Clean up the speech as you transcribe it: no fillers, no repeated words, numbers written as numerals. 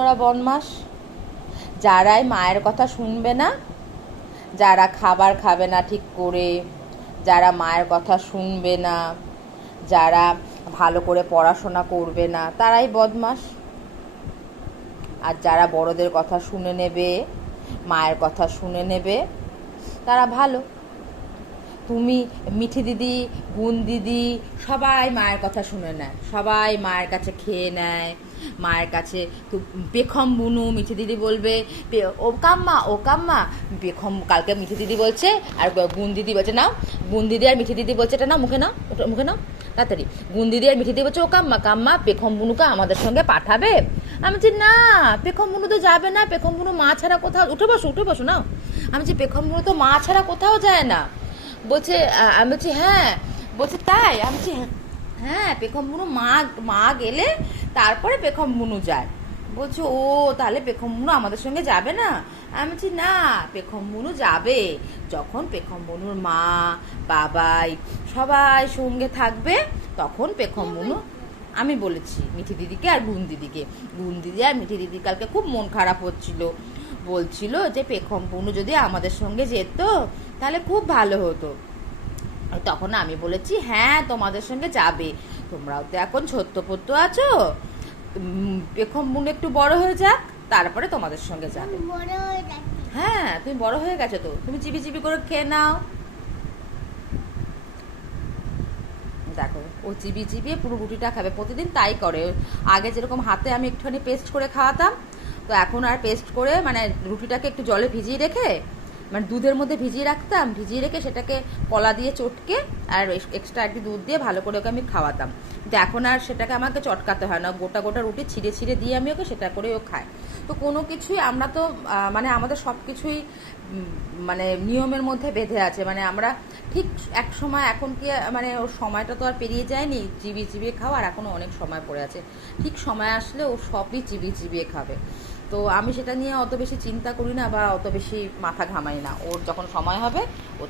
ওরা বদমাস। যারাই মায়ের কথা শুনবে না, যারা খাবার খাবে না ঠিক করে, যারা মায়ের কথা শুনবে না, যারা ভালো করে পড়াশোনা করবে না, তারাই বদমাস। আর যারা বড়দের কথা শুনে নেবে, মায়ের কথা শুনে নেবে, তারা ভালো। তুমি, মিঠি দিদি, গুণ দিদি, সবাই মায়ের কথা শুনে নেয়, সবাই মায়ের কাছে খেয়ে নেয়, মায়ের কাছে। তো পেখম বুনু, মিঠি দিদি বলবে ও কাম্মা, ও কাম্মা, পেখম কালকে মিঠি দিদি বলছে আর গুণ দিদি বলছে নাও, গুণ দিদি আর মিঠি দিদি বলছে এটা নাও, মুখে নাও, ওটা মুখে নাও তাড়াতাড়ি। গুণ দিদি আর মিঠি দিদি বলছে ও কাম্মা, কাম্মা পেখম বুনুকে আমাদের সঙ্গে পাঠাবে। আমি বলছি না, পেখম বুনু তো যাবে না, পেখম বুনু মা ছাড়া কোথাও, উঠে বসো নাও। আমি বলছি পেখম বুনু তো মা ছাড়া কোথাও যায় না। বলছে আমি বলছি হ্যাঁ, বলছে তাই? আমি বলছি হ্যাঁ, পেখম বুনু মা গেলে তারপরে পেখম বুনু যায়। বলছে ও তাহলে পেখম বুনু আমাদের সঙ্গে যাবে না? আমি বলছি না, পেখম বুনু যাবে যখন পেখম বুনুর মা বাবাই সবাই সঙ্গে থাকবে, তখন পেখম বুনু। আমি বলেছি মিঠি দিদিকে আর গুণ দিদিকে। গুণ দিদি আর মিঠি দিদি কালকে খুব মন খারাপ হচ্ছিল, বলছিল যে পেখম বুনু যদি আমাদের সঙ্গে যেত তাহলে খুব ভালো হতো। তখন আমি বলেছি হ্যাঁ তোমাদের সঙ্গে যাবে, তোমরাও তো এখন ছোট্ট পোট্ট আছো, পেখম বুনু একটু বড় হয়ে যাক, তারপরে তোমাদের সঙ্গে যাবে। হ্যাঁ তুমি বড় হয়ে গেছো তো, তুমি চিবি চিবি করে খেয়ে নাও। দেখো ও চিবিয়ে চিবিয়ে পুরো রুটিটা খাবে, প্রতিদিন তাই করে। আগে যেরকম হাতে আমি একটুখানি পেস্ট করে খাওয়াতাম, তো এখন আর পেস্ট করে মানে রুটিটাকে একটু জলে ভিজিয়ে রেখে, মানে দুধের মধ্যে ভিজিয়ে রাখতাম, ভিজিয়ে রেখে সেটাকে কলা দিয়ে চটকে আর এক্সট্রা একটু দুধ দিয়ে ভালো করে ওকে আমি খাওয়াতাম। কিন্তু এখন আর সেটাকে আমাকে চটকাতে হয় না, গোটা গোটা রুটি ছিঁড়ে ছিঁড়ে দিয়ে আমি ওকে সেটা করে ও খায়। তো কোনো কিছুই আমরা তো মানে আমাদের সব কিছুই মানে নিয়মের মধ্যে বেঁধে আছে, মানে আমরা ঠিক এক সময়, এখন কি মানে ওর সময়টা তো আর পেরিয়ে যায়নি চিবিয়ে চিবিয়ে খাওয়ার, এখনও অনেক সময় পড়ে আছে। ঠিক সময় আসলে ও সবই চিবিয়ে চিবিয়ে খাবে। তো আমি সেটা নিয়ে অত বেশি চিন্তা করি না বা অত বেশি মাথা ঘামাই না, ওর যখন সময় হবে ও